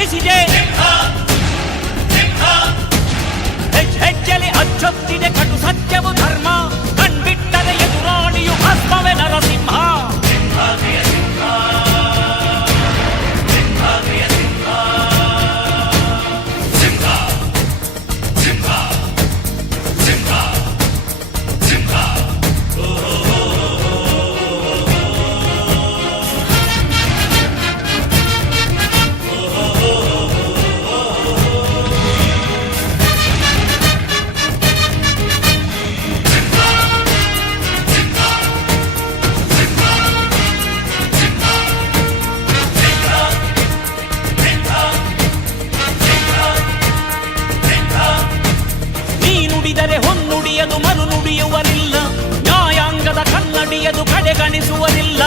ಘರ್ಜಿಸಿದೆ. ಹೆಜ್ಜೆಲಿ ಅಚ್ಚೊತ್ತಿದೆ ಕಟು ಸತ್ಯವು ಧರ್ಮ, ಕಣ್ಬಿಟ್ಟರೆ ಎದುರಾಳಿಯು ಭಸ್ಮವೇ ನರಸಿಂಹ. ಹೊನ್ನುಡಿಯದು ಮರು ನುಡಿಯುವರಿಲ್ಲ, ನ್ಯಾಯಾಂಗದ ಕನ್ನಡಿಯದು ಕಡೆಗಣಿಸುವರಿಲ್ಲ.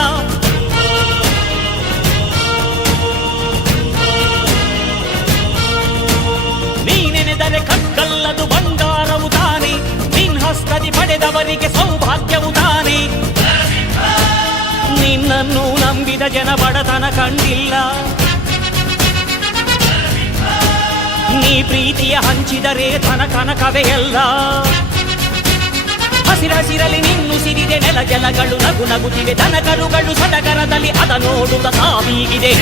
ನೀನೆನೆದರೆ ಕಕ್ಕಲ್ಲದು ಬಂಗಾರವು ತಾನೆ, ನಿನ್ ಹಸ್ತದಿ ಪಡೆದವರಿಗೆ ಸೌಭಾಗ್ಯವು ತಾನೆ. ನಿನ್ನನ್ನು ನಂಬಿದ ಜನ ಬಡತನ ಕಂಡಿಲ್ಲ, ನೀ ಪ್ರೀತಿಯ ಹಂಚಿದರೆ ಧನ ಕನಕವೇ ಎಲ್ಲ. ಹಸಿರಸಿರಲಿ ನಿನ್ನು ಸಿರಿದೆ ನೆಲ ಜಲಗಳು ನಗು ನಗುತ್ತಿವೆ, ದನ ಕರುಗಳು ಸಡಗರದಲ್ಲಿ ಅದ ನೋಡುತ್ತ ತಾವೀಗಿದೆ.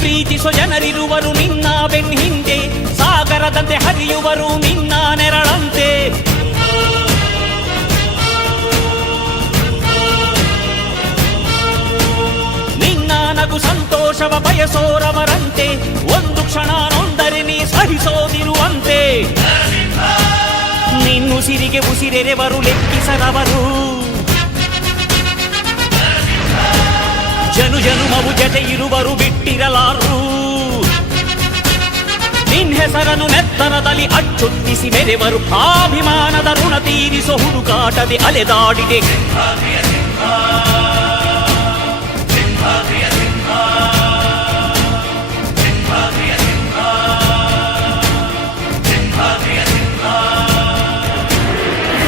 ಪ್ರೀತಿಸೋ ಜನರಿರುವರು ನಿನ್ನ ಬೆನ್ ಹಿಂದೆ, ಸಾಗರದಂತೆ ಹರಿಯುವರು ನಿನ್ನ ನೆರಳಂತೆ. ನಿನ್ನ ನಗು ಸಂತೋಷವ ಬಯಸೋರವರಂತೆ, ಒಂದು ಕ್ಷಣ ನೊಂದರೆ ನೀ ಸಹಿಸೋದಿರುವಂತೆ. ನಿನ್ನುಸಿರಿಗೆ ಉಸಿರೆರೆವರು ಲೆಕ್ಕಿಸದವರು, ಜನು ಜನುಮವು ಜತೆ ಇರುವರು ಬಿಟ್ಟಿರಲಾರು. ನಿನ್ ಹೆಸರನ್ನು ನೆತ್ತರದಲ್ಲಿ ಅಚ್ಚೊತ್ತಿಸಿ ಮೆರೆವರು, ಅಭಿಮಾನದ ಋಣ ತೀರಿಸೋ ಹುಡುಕಾಟದೆ ಅಲೆದಾಡಿದೆ.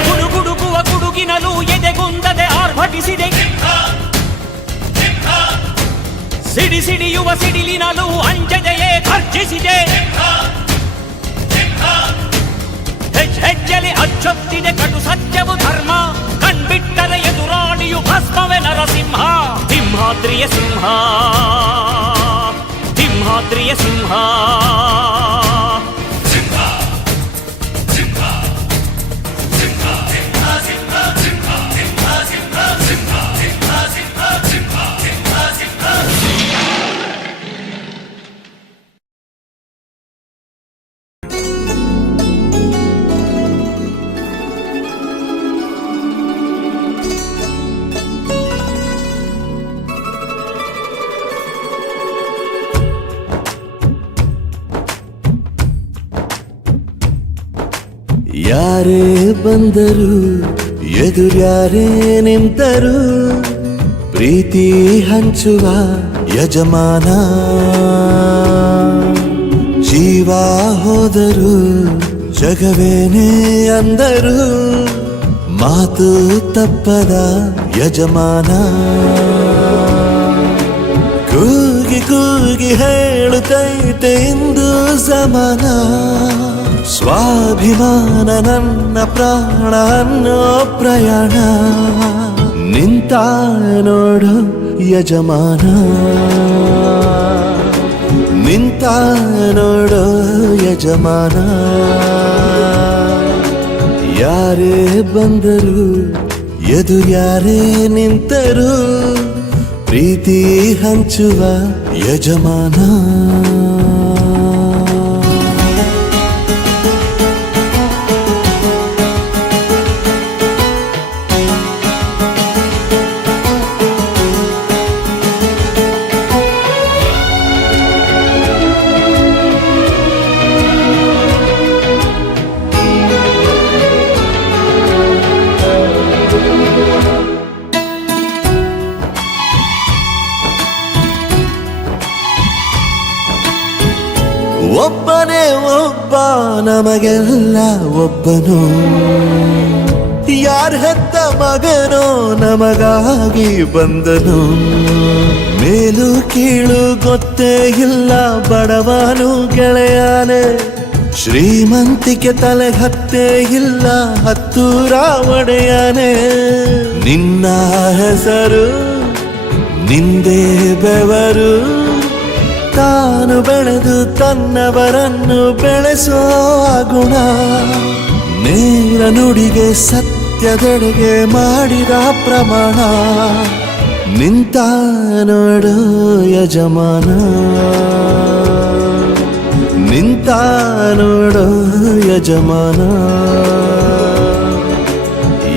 ಗುಡುಗುಡುಗುವ ಗುಡುಗಿನಲು ಎದೆಗುಂದದೆ ಆರ್ಭಟಿಸಿದೆ, ಸಿಡಿ ಸಿಡಿಯುವ ಸಿಡಿಲಿನಲು ಅಂಜದೆಯೇ ಘರ್ಜಿಸಿದೆ. ಹೆಜ್ಜೆಲಿ ಅಚ್ಚೊತ್ತಿದೆ ಕಟು ಸತ್ಯವು ಧರ್ಮ, ಕಣ್ಬಿಟ್ಟರೆ ಎದುರಾಳಿಯು ಭಸ್ಮವೇ ನರಸಿಂಹ. ಸಿಂಹಾದ್ರಿಯ ಸಿಂಹ, ಸಿಂಹಾದ್ರಿಯ ಸಿಂಹ. ಯಾರೇ ಬಂದರು ಎದುರ್ಯಾರೇ ನಿಂತರು, ಪ್ರೀತಿ ಹಂಚುವ ಯಜಮಾನ. ಜೀವ ಹೋದರು ಜಗವೇನೇ ಅಂದರು, ಮಾತು ತಪ್ಪದ ಯಜಮಾನ. ಕೂಗಿ ಕೂಗಿ ಹೇಳುತ್ತೈತೆ ಇಂದು ಸಮಾನ, ಸ್ವಾಭಿಮಾನ ನನ್ನ ಪ್ರಾಣ ಅನ್ನೋ ಪ್ರಯಾಣ. ನಿಂತ ನೋಡು ಯಜಮಾನ, ನಿಂತ ನೋಡು ಯಜಮಾನ. ಯಾರೇ ಬಂದರು ಎದುರ್ಯಾರೇ ನಿಂತರು, ಪ್ರೀತಿ ಹಂಚುವ ಯಜಮಾನ. ಒಬ್ಬನೇ ಒಬ್ಬ ನಮಗೆಲ್ಲ ಒಬ್ಬನು ಯಾರ ಹೆತ್ತ ಮಗನೋ ನಮಗಾಗಿ ಬಂದನು ಮೇಲು ಕೀಳು ಗೊತ್ತೇ ಇಲ್ಲ ಬಡವನು ಗೆಳೆಯಾನೆ ಶ್ರೀಮಂತಿಕೆ ತಲೆ ಹತ್ತೇ ಇಲ್ಲ ಹತ್ತೂರ ಒಡೆಯಾನೆ ನಿನ್ನ ಹೆಸರು ನಿಂದೇ ಬೆವರು ತಾನು ಬೆಳೆದು ತನ್ನವರನ್ನು ಬೆಳೆಸೋ ಗುಣ ನೇರ ನುಡಿಗೆ ಸತ್ಯದೆಡೆಗೆ ಮಾಡಿದ ಪ್ರಮಾಣ ನಿಂತ ನೋಡು ಯಜಮಾನ ನಿಂತ ನೋಡು ಯಜಮಾನ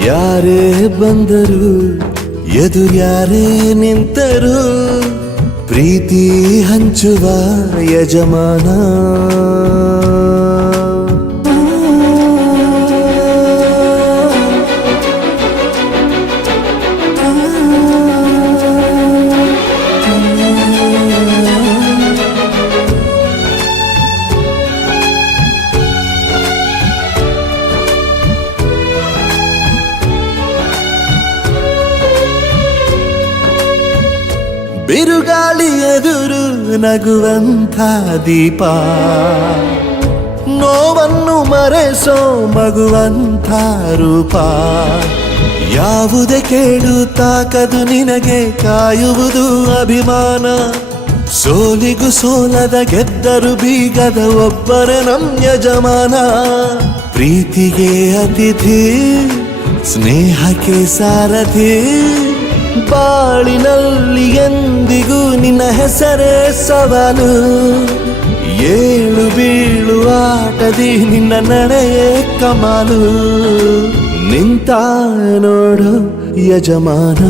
ಯಾರೇ ಬಂದರು ಎದುರ್ಯಾರೇ ನಿಂತರು ಪ್ರೀತಿ ಹಂಚುವ ಯಜಮಾನ ಬಿರುಗಾಳಿ ಎದುರು ನಗುವಂಥ ದೀಪ ನೋವನ್ನು ಮರೆಸೋ ಮಗುವಂಥ ರೂಪ ಯಾವುದೇ ಕೇಳು ತಾಕದು ನಿನಗೆ ಕಾಯುವುದು ಅಭಿಮಾನ ಸೋಲಿಗೂ ಸೋಲದ ಗೆದ್ದರು ಬೀಗದ ಒಬ್ಬರೇ ನಮ್ ಯಜಮಾನ ಪ್ರೀತಿಗೆ ಅತಿಥಿ ಸ್ನೇಹಕ್ಕೆ ಸಾರಥಿ ಬಾಳಿನಲ್ಲಿ ಎಂದಿಗೂ ನಿನ್ನ ಹೆಸರೇ ಸವಾಲು ಏಳು ಬೀಳು ಆಟದಿ ನಿನ್ನ ನಡೆಯೇ ಕಮಾಲು ನಿಂತ ನೋಡು ಯಜಮಾನ